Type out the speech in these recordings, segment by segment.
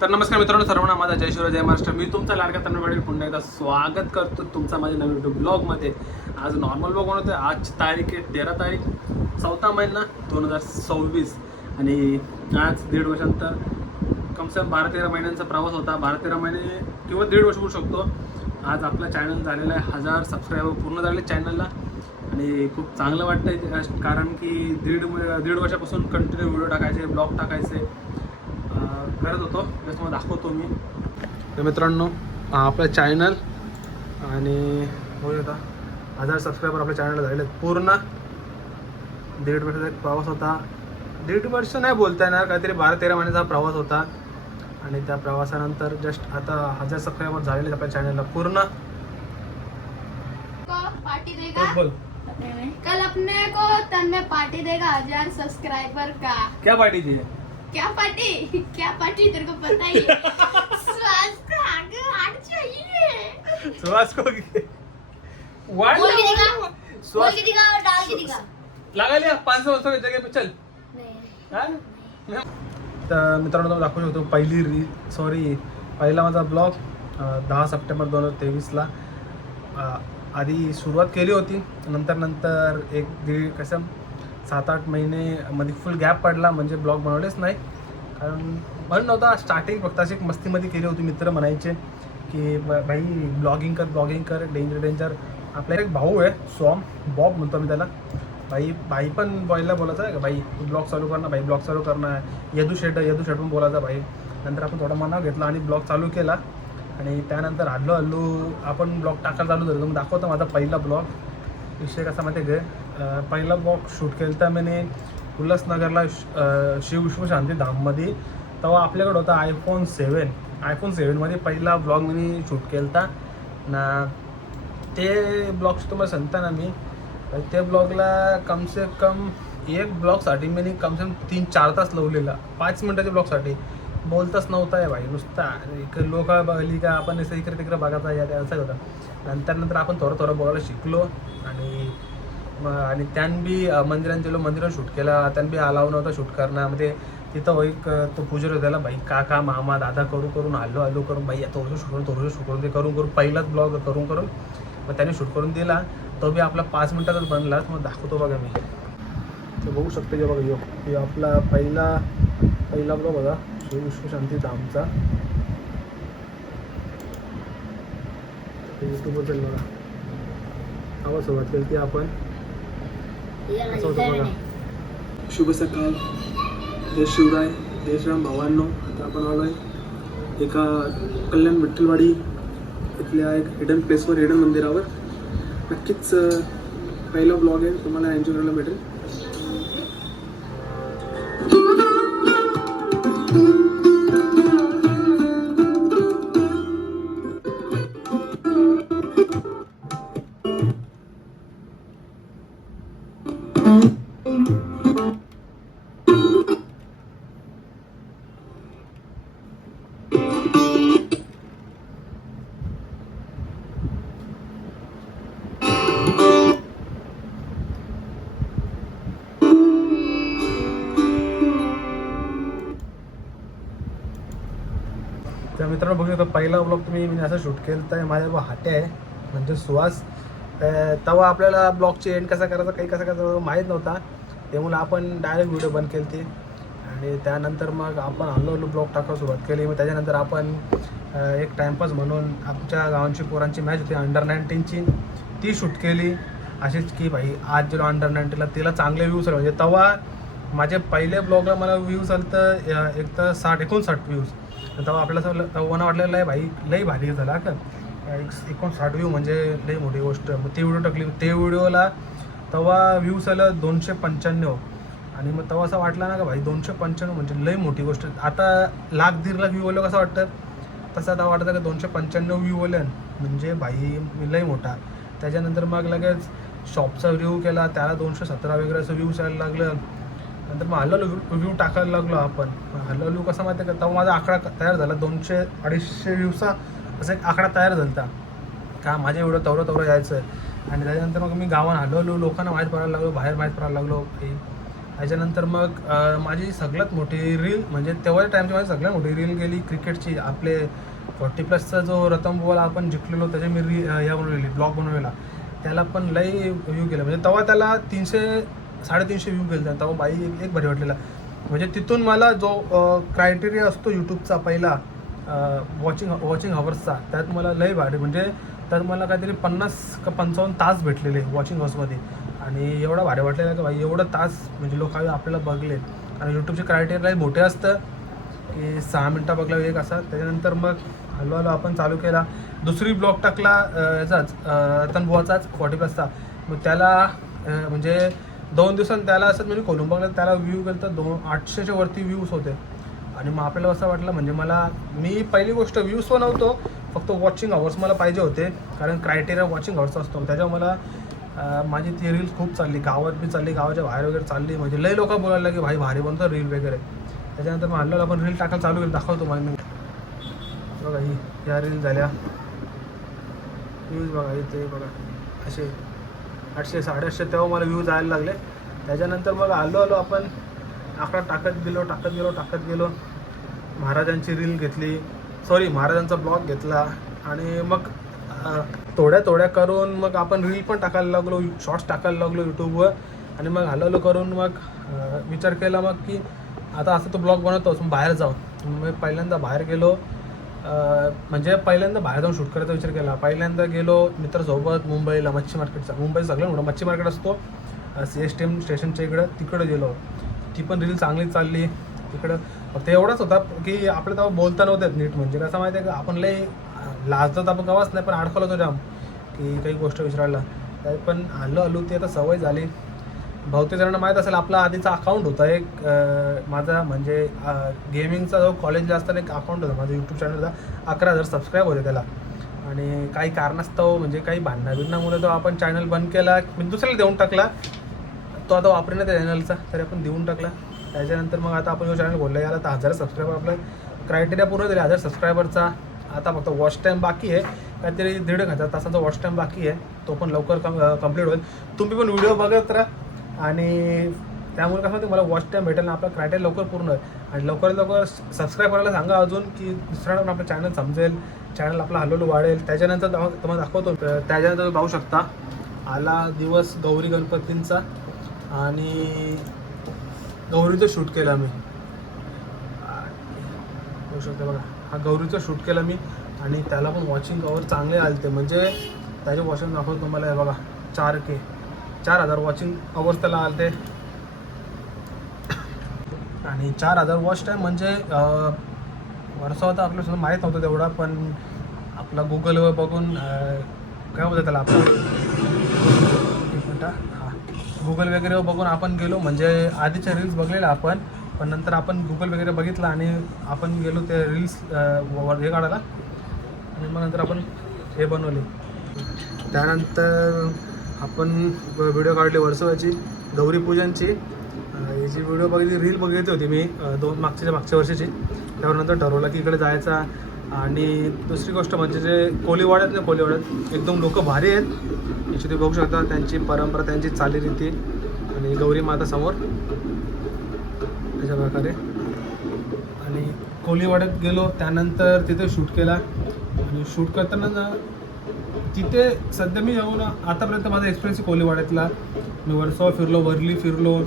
तर नमस्कार मित्रांनो, सर्वांना माझा जय शिवराय जय महाराष्ट्र. मी तुमचा लाडका तन्मयवाडी पुन्हा एकदा स्वागत करतो तुमचा माझ्या नवीन युट्यूब ब्लॉगमध्ये. आज नॉर्मल ब्लॉग बनवतो आहे. आजची तारीख आहे 13 तारीख 4था महिना 2026 आणि आज 1.5 वर्षानंतर कमसे कम 12-13 महिन्यांचा प्रवास होता. 12-13 महिने किंवा 1.5 वर्ष होऊ शकतो. आज आपला चॅनल झालेला आहे 1000 सबस्क्रायबर पूर्ण झाले चॅनलला आणि खूप चांगलं वाटतं आहे, कारण की 1.5 वर्षापासून कंटिन्यू व्हिडिओ टाकायचे, ब्लॉग टाकायचे करत होतो. जसं मला दाखवतो मी. तर मित्रांनो, आपलं चॅनल आणि बघू आता 1000 सबस्क्रायबर आपल्या चॅनलला झालेले आहेत. पूर्ण 1.5 वर्षाचा एक प्रवास होता. 1.5 वर्ष नाही बोलता येणार, काहीतरी 12-13 महिन्याचा प्रवास होता आणि त्या प्रवासानंतर जस्ट आता 1000 सबस्क्रायबर झालेले आपल्या चॅनलला पूर्ण. पार्टी देगा बोल. कल अपने को तन्मय पार्टी देगा 1000 सब्सक्राइबर का. क्या पार्टी थी? क्या पार्टी तेरे को पता ही है. श्वास का आगे हाथ चाहिए. सुहास को बोल के दिखा डाल के दिखा. लगा लिया 500 जगह पे चल. तर मित्रांनो, तुम्हाला दाखवू शकतो पहिला माझा ब्लॉग 10 सप्टेंबर 2023ला आधी सुरुवात केली होती. नंतर एक कसं 7-8 महिने मध्ये फुल गॅप पडला, म्हणजे ब्लॉग बनवलेच नाही. कारण म्हणून नव्हता, स्टार्टिंग फक्त अशी मस्तीमध्ये केली होती. मित्र म्हणायचे की भाई ब्लॉगिंग कर डेंजर. आपला एक भाऊ आहे सॉम बॉब म्हणतो मी त्याला. भाई पण बॉयला बोलायचं आहे का, भाई तू ब्लॉग चालू कर ना, भाई ब्लॉग चालू करणार. यदू शेट पण बोलायचा भाई. नंतर आपण थोडा मनाव घेतला आणि ब्लॉग चालू केला आणि त्यानंतर हल्लो आपण ब्लॉग टाकायला चालू झालो. मग दाखवतो माझा पहिला ब्लॉग. विषय कसा माहिती आहे का, पहिला ब्लॉग शूट केला तर मी उल्हासनगरला शिवशांती धाममध्ये. तेव्हा आपल्याकडे होता iPhone 7मध्ये पहिला ब्लॉग मी शूट केला ना. ते ब्लॉग्स तुम्हाला सांगता ना मी, त्या ब्लॉगला कमसे कम एक ब्लॉगसाठी मी कमसे कम 3-4 तास लावलेला. 5 मिनिटाच्या ब्लॉगसाठी बोलताच नव्हता आहे भाई. नुसता लोक बघली का आपण असं इकडे तिकडे बघायचा या असं होतं. नंतर आपण थोडं बोलायला शिकलो आणि त्यांबी मंदिरात शूट केला. त्यांबी अलाव नव्हता शूट करणं. म्हणजे तिथं एक तो पूजर होत्याला भाई, काका मामा दादा करून हल्लो करून भाई थोडंसं शूट करून ते करून पहिलाच ब्लॉग करून मग त्यांनी शूट करून दिला. तो बी आपला 5 मिनिटातच बनला. मग दाखवतो बघा मी. तर बघू शकतो जे बघा हे आपला पहिला ब्लॉग बघा, शिवशांती धामचा यूट्यूबवर बघा. आवाज सुरुवात केली ती आपण. शुभ सकाळ, जय शिवराय जय श्रीराम भावांनो. आता आपण आलो आहे एका कल्याण विठ्ठलवाडी इथल्या एक हिडन प्लेसवर, हिडन मंदिरावर. नक्कीच पहिला ब्लॉग आहे, तुम्हाला एन्जॉय करायला भेटेल. तर मित्रांनो, बघू शकतो पहिला ब्लॉग मी असं शूट केलं. तर माझ्या हाटे आहे म्हणजे सुहास. तेव्हा आपल्याला ब्लॉगची एंड कसा करायचा, काही कसा करायचा माहीत नव्हता. त्यामुळे आपण डायरेक्ट व्हिडिओ बंद केली ती आणि त्यानंतर मग आपण हळूहळू ब्लॉग टाकायला सुरुवात केली. मग त्याच्यानंतर आपण एक टाईमपास म्हणून आमच्या गावांची पोरांची मॅच होती अंडर-19ची, ती शूट केली. अशीच की भाई आज जेव्हा अंडर-19ला तिला चांगले व्ह्यूज आले. म्हणजे तेव्हा माझ्या पहिल्या ब्लॉगला मला व्ह्यूज आलं तर एक तर 59 व्ह्यूज. तेव्हा आपल्याला तेव्हा वाटलेलं आहे भाई लई भारी झाला का 59 व्ह्यू म्हणजे लई मोठी गोष्ट. मग ती व्हिडिओ टाकली. ते व्हिडिओला तेव्हा व्ह्यूज आलं 295 आणि मग तेव्हा असं वाटलं ना का भाई 295 म्हणजे लई मोठी गोष्ट. आता 1,00,000-1.5 लाख व्ह्यू आलं कसं वाटतं, तसं आता वाटतं का 295 व्ह्यू आले म्हणजे भाई लई मोठा. त्याच्यानंतर मग लगेच शॉपचा रिव्ह्यू केला, त्याला 217 वगैरे असं व्ह्यूज यायला लागलं. नंतर मग व्ह्यू टाकायला लागलो आपण. हळूहळू कसं माहिती आहे का, तेव्हा माझा आकडा तयार झाला 200-250 व्ह्यूचा असा एक आकडा तयार झाला होता का माझ्या एवढं तेवढं यायचं. आणि त्याच्यानंतर मग मी गावात हळूहळू लोकांना माहीत पडायला लागलो, बाहेर माहीत पडायला लागलो. त्याच्यानंतर मग माझी सगळ्यात मोठी रील म्हणजे तेव्हाच्या टाईमची माझी सगळ्यात मोठी रील गेली क्रिकेटची. आपले 40+ जो रतन बुवाला आपण जिंकलेलो त्याचे मी ह्या बनवलेली ब्लॉग बनवलेला. त्याला पण लई व्ह्यू केलं म्हणजे तेव्हा त्याला 300-350 व्ह्यू केले. तेव्हा बाई एक भारी वाटलेला. म्हणजे तिथून मला जो क्रायटेरिया असतो यूट्यूबचा पहिला वॉचिंग हवर्सचा, त्यात मला लई भारी म्हणजे त्यात मला काहीतरी 50 का 55 तास भेटलेले वॉचिंग हवर्समध्ये. आणि एवढा भारी वाटलेला की भाई एवढं तास म्हणजे लोक आपल्याला बघले. आणि यूट्यूबचे क्रायटेरिया मोठे असतं की 6 मिनटं बघला एक असा. त्याच्यानंतर मग हळूहळू आपण चालू केला. दुसरी ब्लॉग टाकला याचाच रतन बुवाचाच 40+चा. मग त्याला म्हणजे 2 दिवसांनी त्याला असं म्हणजे खोलून बघलं त्याला व्ह्यू केलं तर 800च्या वरती व्ह्यूज होते. आणि मग आपल्याला असं वाटलं म्हणजे मी पहिली गोष्ट व्ह्यूज नव्हतो, फक्त वॉचिंग अवर्स मला पाहिजे होते. कारण क्रायटेरिया वॉचिंग अवर्स असतो. त्याच्यावर मला माझी ती रील्स खूप चालली, गावात बी चालली, गावाच्या बाहेर वगैरे चालली. म्हणजे लई लोक बोलायला की भाई भारी बनतो रील वगैरे. त्याच्यानंतर मग हल्लो आपण रील टाकायला चालू केलं. दाखवतो मला मी. बघा ह्या रील झाल्या व्ह्यूज बघा इथे बघा असे 800-850 तेव्हा मला व्ह्यूज जायला लागले. त्याच्यानंतर मग आलो आपण आकडा टाकत गेलो. महाराजांची रील घेतली, महाराजांचा ब्लॉग घेतला. आणि मग थोड्या करून मग आपण रील पण टाकायला लागलो, शॉर्ट्स टाकायला लागलो यूट्यूबवर. आणि मग हळूहळू करून मग विचार केला मग की आता असं तो ब्लॉग बनवतोस मग बाहेर जाऊ. मग पहिल्यांदा बाहेर गेलो, म्हणजे पहिल्यांदा बाहेर जाऊन शूट करायचा विचार केला. पहिल्यांदा गेलो मित्रासोबत मुंबईला मच्छी मार्केटचा. मुंबईचं सगळं मोठं मच्छी मार्केट असतो CSTM स्टेशनच्या तिकडं गेलो. ती पण रील चांगली चालली तिकडं. फक्त एवढंच होता की आपल्या तेव्हा बोलता नव्हत्यात नीट. म्हणजे कसं माहिती आहे का आपण लई लाजत आपण गावाच नाही पण अडकलो होतो जाम की काही गोष्ट विचारायला. पण हळूहळू ती आता सवय झाली. बहुतेक जणांना माहीत असेल आपला आधीचा अकाउंट होता एक माझा म्हणजे गेमिंगचा जो कॉलेजला असताना एक अकाउंट होता माझा यूट्यूब चॅनलचा. 11,000 सबस्क्राईब होते त्याला. आणि काही कारणास्तव म्हणजे काही भांडणामुळे तो आपण चॅनल बंद केला म्हणजे दुसऱ्याला देऊन टाकला. तो आता वापरेना त्या चॅनलचा तरी आपण देऊन टाकला. त्याच्यानंतर मग आता आपण जो चॅनल बोलला याला तर 1000 सबस्क्रायबर आपलं क्रायटेरिया पूर्ण झाले 1000 सबस्क्रायबरचा. आता फक्त वॉच टाईम बाकी आहे, काहीतरी 1.5 तासाचा वॉच टाईम बाकी आहे. तो पण लवकर कंप्लीट होईल. तुम्ही पण व्हिडिओ बघत राहा. आणि त्यामुळे कसं होतं मला वॉच टाईम भेटेल ना, आपला क्रायटेरिया लवकर पूर्ण होईल. आणि लवकर सबस्क्राईब करायला सांगा अजून की दुसऱ्यांना पण आपलं चॅनल समजेल, चॅनल आपला हळूहळू वाढेल. त्याच्यानंतर तुम्हाला दाखवतो. त्याच्यानंतर तुम्ही पाहू शकता आला दिवस गौरी गणपतींचा. आणि गौरीचं शूट केलं मी. बघू शकता बघा हा गौरीचं शूट केलं मी. आणि त्याला पण वॉचिंग अवर चांगले आले ते म्हणजे त्याचे वॉचिंग दाखवतो तुम्हाला. हे बघा 4,000 वॉचिंग अवर्स त्याला आले ते. आणि 4,000 वॉच टाईम म्हणजे वर्ष होता आपल्याला माहीत नव्हतं तेवढा. पण आपला गुगलवर बघून काय होतं त्याला आपलं एक मिनटं हां गुगल वगैरे बघून आपण गेलो. म्हणजे आधीच्या रील्स बघलेल्या आपण, पण नंतर आपण गुगल वगैरे बघितलं आणि आपण गेलो ते रील्स हे काढायला. आणि मग नंतर आपण हे बनवले. त्यानंतर आपण व्हिडिओ काढली वर्षाची गौरीपूजनची. याची व्हिडिओ बघितली रील बघितली होती मी मागच्या वर्षाची. त्यावर नंतर ठरवलं की इकडे जायचा. आणि दुसरी गोष्ट म्हणजे जे कोलीवाड्यात एकदम लोक भारी आहेत. याची तुम्ही बघू शकता त्यांची परंपरा, त्यांची चालीरीती. आणि गौरी माता समोर अशा प्रकारे. आणि कोलीवाड्यात गेलो त्यानंतर तिथे शूट केला. आणि शूट करताना तिथे सध्या मी जाऊन आतापर्यंत माझा एक्सपिरियन्स कोलीवाड्यातला. मी वर्सोवा फिरलो, वर्ली फिरलो,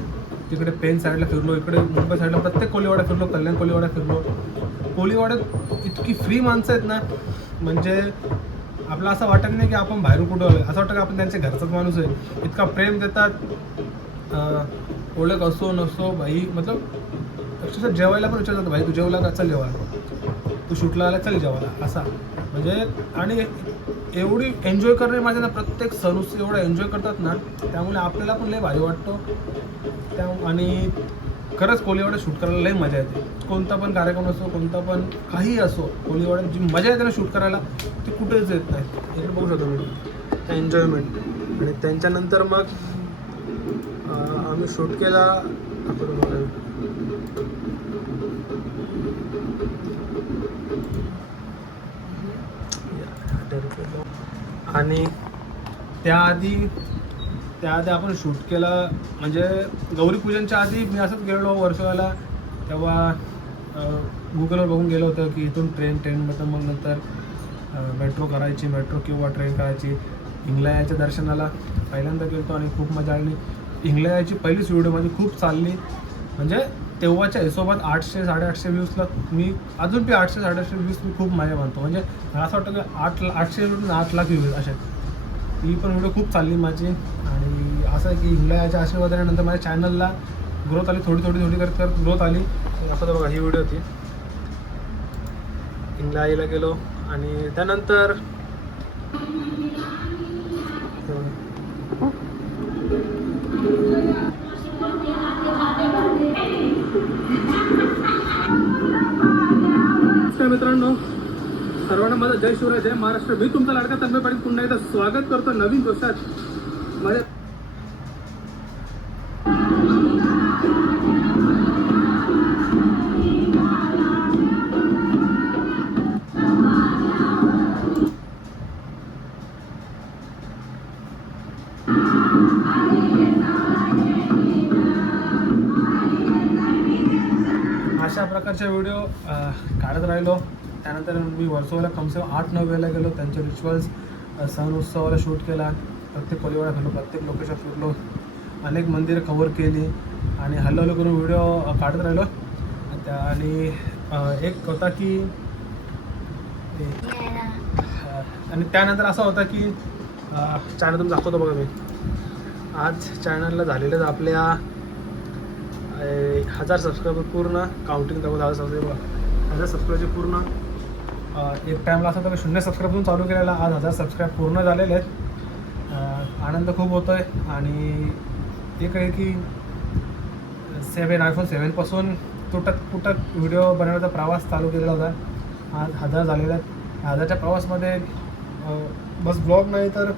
तिकडे पेन साईडला फिरलो, इकडे मुंबई साईडला प्रत्येक कोलीवाडा फिरलो, कल्याण कोलीवाडा फिरलो. कोलीवाड्यात इतकी फ्री माणसं आहेत ना म्हणजे आपलं असं वाटत नाही की आपण बाहेरून कुठं आलो. असं वाटतं की आपण त्यांच्या घरचाच माणूस आहे. इतका प्रेम देतात. ओळख असो नसो भाई मतलब अक्षरशः जेवायला पण विचारतात भाई तू जेवला का, चल जेवायला, तू शूटला आला चल जेवायला असा. म्हणजे आणि एवढी एन्जॉय करणे माझ्या ना प्रत्येक सण उत्सव एवढा एन्जॉय करतात ना त्यामुळे आपल्याला पण लय भारी वाटतो. आणि खरंच कोलीवाड्यात शूट करायला लई मजा येते. कोणता पण कार्यक्रम असो, कोणता पण काही असो, कोलीवाड्यात जी मजा येते ना शूट करायला ती कुठेच येत नाही. इकडे बघू शकतो मी एन्जॉयमेंट. आणि त्यांच्यानंतर मग आम्ही शूट केला. आणि त्याआधी त्याआधी आपण शूट केलं म्हणजे गौरीपूजनच्या आधी मी असंच गेलो वर्सोवाला. तेव्हा गुगलवर बघून गेलो होतं की इथून ट्रेनमधून मग नंतर मेट्रो करायची, मेट्रो किंवा ट्रेन करायची. हिंगलायाच्या दर्शनाला पहिल्यांदा गेलो आणि खूप मजा आली. हिंगलायाची पहिलीच व्हिडिओ माझी खूप चालली, म्हणजे तेव्हाच्या हिशोबात 800-850 व्ह्यूजला मी अजून बी 800-850 व्ह्यूज मी खूप मजा मानतो. म्हणजे मला असं वाटतं की 800 लाख व्ह्यूज असे. ही पण व्हिडिओ खूप चालली माझी. आणि असं आहे की हिंगलायाच्या आशीर्वादानंतर माझ्या चॅनलला ग्रोथ आली, थोडी करत ग्रोथ आली. असं तर बघा ही व्हिडिओ होती. हिंगलाईला गेलो आणि त्यानंतर मित्रांनो, सर्वांना माझा जय शिवराय, जय महाराष्ट्र. मी तुमचा लाडका तन्मय पाटील पुन्हा एकदा स्वागत करतो नवीन दिवसात माझ्या. अशा प्रकारचे व्हिडिओ काढत राहिलो. त्यानंतर मी वर्सोवाला कमसे 8-9 वेळेला गेलो. त्यांचे रिच्युअल्स सण उत्सवाला शूट केला. प्रत्येक परिवारात फिरलो, प्रत्येक लोकेशन फिरलो, अनेक मंदिरं कव्हर केली आणि हळूहळू करून व्हिडिओ काढत राहिलो. आणि एक होता की आणि त्यानंतर असा होता की चॅनल तुम्ही दाखवतो बघा मी. आज चॅनलला झालेलं आपल्या 1000 सबस्क्रायबर पूर्ण काउंटिंग दाखवत. 1000 सबस्क्रायबरचे पूर्ण. एक टाईमला असं होतं की 0 सबस्क्राईबरून चालू केलेला, आज 1000 सबस्क्राईब पूर्ण झालेले आहेत. आनंद खूप होतो आहे. आणि एक आहे की iPhone 7पासून तुटत व्हिडिओ बनवण्याचा प्रवास चालू केलेला होता. आज 1000 झालेले आहेत. 1000च्या प्रवासमध्ये बस ब्लॉग नाही तर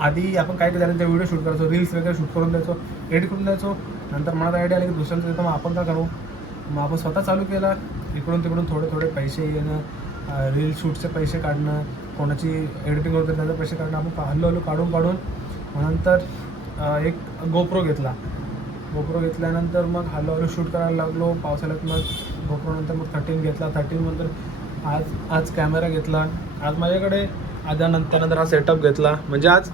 आधी आपण काय केलं त्या व्हिडिओ शूट करायचो, रील्स वगैरे शूट करून द्यायचो, एडिट करून द्यायचो. नंतर मला आयडिया आली की दुसऱ्यांचं देतो, मग आपण काय करू. मग आपण स्वतः चालू केला. इकडून तिकडून थोडे पैसे येणं, रील शूटचे पैसे काढणं, कोणाची एडिटिंग वगैरे त्याचे पैसे काढणं. आपण हळूहळू काढून मग नंतर एक गोप्रो घेतल्यानंतर मग हळूहळू शूट करायला लागलो. पावसाळ्यात मग गोप्रो नंतर मग 13 घेतला. 13 नंतर आज कॅमेरा घेतला. आज माझ्याकडे त्यानंतर हा सेटअप घेतला. म्हणजे आज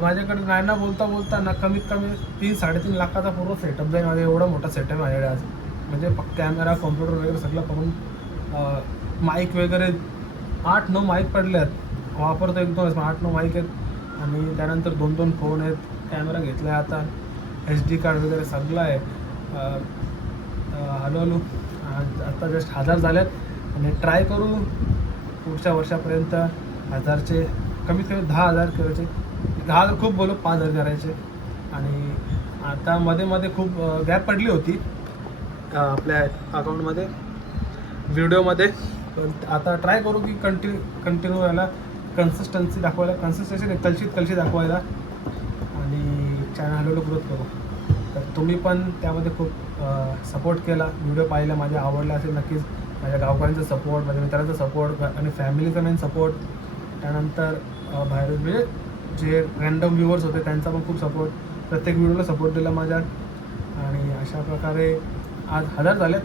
माझ्याकडे नाही ना बोलता ना कमीत कमी 3-3.5 लाखाचा पूर्ण सेटअप जाईल माझ्या. एवढा मोठा सेटअप आहे माझ्याकडे आज. म्हणजे कॅमेरा, कॉम्प्युटर वगैरे सगळं पकडून, माईक वगैरे 8-9 माईक पडले आहेत. वापरतो 8-9 माईक आहेत. आणि त्यानंतर 2-2 फोन आहेत. कॅमेरा घेतला आहे आता. SD कार्ड वगैरे सगळं आहे. हळूहळू आता जस्ट 1000 झाल्यात. आणि ट्राय करू पुढच्या वर्षापर्यंत 1000चे कमीत कमी 10,000 करायचे. 10,000 खूप बोलू, 5,000 करायचे. आणि आता मध्ये खूप गॅप पडली होती आपल्या अकाउंटमध्ये, व्हिडिओमध्ये. पण आता ट्राय करू की कंटिन्यू याला कन्सिस्टन्सी कलशी दाखवायला आणि चॅनल हळूहळू ग्रोथ करू. तर तुम्ही पण त्यामध्ये खूप सपोर्ट केला. व्हिडिओ पाहिला, माझ्या आवडला असेल नक्कीच. माझ्या गावकऱ्यांचा सपोर्ट, माझ्या मित्रांचा सपोर्ट आणि फॅमिलीचा मेन सपोर्ट. त्यानंतर बाहेर म्हणजे जे रँडम व्ह्युअर्स होते त्यांचा पण खूप सपोर्ट, प्रत्येक व्हिडिओला सपोर्ट दिला माझ्या. आणि अशा प्रकारे आज 1000 झालेत.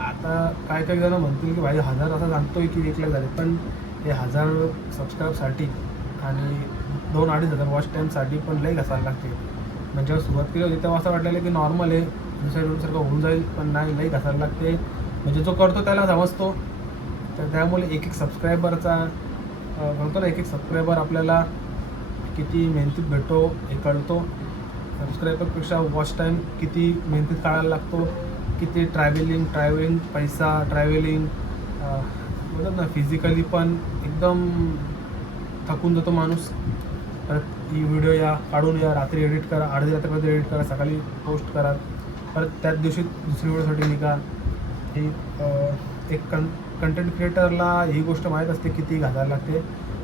आता काही जण म्हणतील की भाई 1000 असं सांगतोय की 1 लाख झाले, पण हे 1000 सबस्क्राईबसाठी आणि 2-2.5 हजार वॉच टाईमसाठी पण लई घासायला लागते. म्हणजे जेव्हा सुरुवात केली होती तेव्हा असं वाटलेलं की नॉर्मल आहे, दुसऱ्या व्हिडिओसारखं होऊन जाईल, पण नाही, लई घासायला लागते. म्हणजे जो करतो त्याला समजतो. तर त्यामुळे एक सबस्क्रायबरचा म्हणतो ना, एक सबस्क्रायबर आपल्याला किती मेहनतीत भेटतो हे कळतो. सबस्क्रायबरपेक्षा वॉच टाईम किती मेहनतीत काढायला लागतो, किती ट्रॅव्हलिंग पैसा, ट्रॅव्हलिंग म्हणतात ना, फिजिकली पण एकदम थकून जातो माणूस. परत ही व्हिडिओ काढून रात्री एडिट करा, अर्धी रात्रीमध्ये एडिट करा, सकाळी पोस्ट करा, परत त्याच दिवशी दुसरी व्हिडिओसाठी निघा. ही एक कंटेंट क्रिएटरला ही गोष्ट माहीत असते किती घालायला लागते.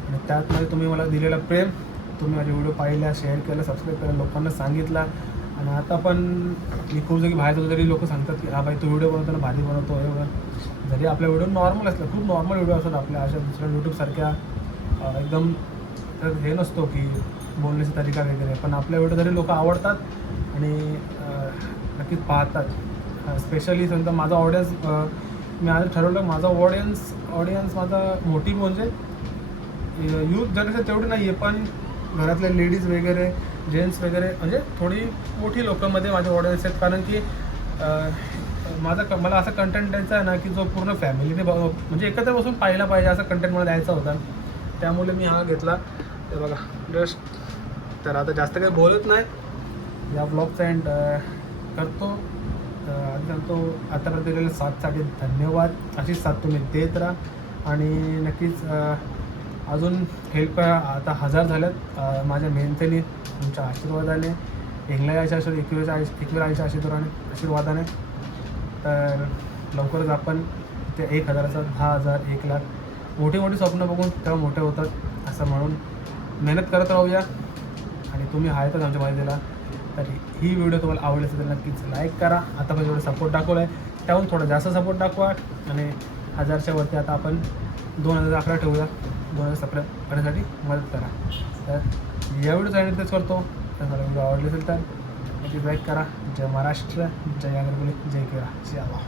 आणि त्यातमध्ये तुम्ही मला दिलेला प्रेम, तुम्ही माझे व्हिडिओ पाहिल्या, शेअर केला, सबस्क्राईब केला, लोकांना सांगितला. आणि आता पण मी खूप जागी बाहेर जातो तरी लोक सांगतात की हा भाई तू व्हिडिओ बनवताना भारी बनवतो हे. जरी आपल्या व्हिडिओ नॉर्मल असलं, खूप नॉर्मल व्हिडिओ असतात आपल्या, अशा दुसऱ्या यूट्यूबसारख्या एकदम हे नसतो की बोलण्याचा तरीका वगैरे, पण आपल्या व्हिडिओ तरी लोक आवडतात आणि नक्कीच पाहतात. स्पेशली समजा माझा ऑडियन्स, मी आज ठरवलं माझा ऑडियन्स माझा मोठी म्हणजे यूथ जनरेशन तेवढी नाही आहे, पण घरातले लेडीज वगैरे, जेंट्स वगैरे, म्हणजे थोडी मोठी लोकांमध्ये माझे ऑडियन्स आहेत. कारण की मला असा कंटेंट द्यायचा आहे ना की जो पूर्ण फॅमिलीने म्हणजे एकत्र बसून पाहिला पाहिजे, असा कंटेंट मला द्यायचा होता. त्यामुळे मी हा घेतला. ते बघा जस्ट. तर आता जास्त काही बोलत नाही, या ब्लॉगचा एंड करतो. आधी सांगतो आतापर्यंत दिलेल्या साथसाठी धन्यवाद. अशीच साथ तुम्ही देत राहा आणि नक्कीच अजून हेल्प करा. आता 1000 झाल्यात माझ्या मेहनतीने, तुमच्या आशीर्वादाने, एकविरा आईच्या आशीर्वादाने. तर लवकरच आपण ते 1000चा 10,000 1,00,000 मोठी स्वप्न बघून तेव्हा मोठे होतात, असं म्हणून मेहनत करत राहूया. आणि तुम्ही आहेतच आमच्या माहितीला. तर ही व्हिडिओ तुम्हाला आवडली असेल तर नक्कीच लाईक करा. आता पण जेवढं सपोर्ट दाखवला आहे त्याहून थोडा जास्त सपोर्ट दाखवा आणि 1000च्या वरती आता आपण 2011 ठेवूया. 2000 सबस्क्राईब करण्यासाठी मदत करा. तर या व्हिडिओचा एंड तेच करतो. तर मला व्हिडिओ आवडली असेल तर नक्कीच लाईक करा. जय महाराष्ट्र, जय अग्रगुली, जय केरा, जय आला.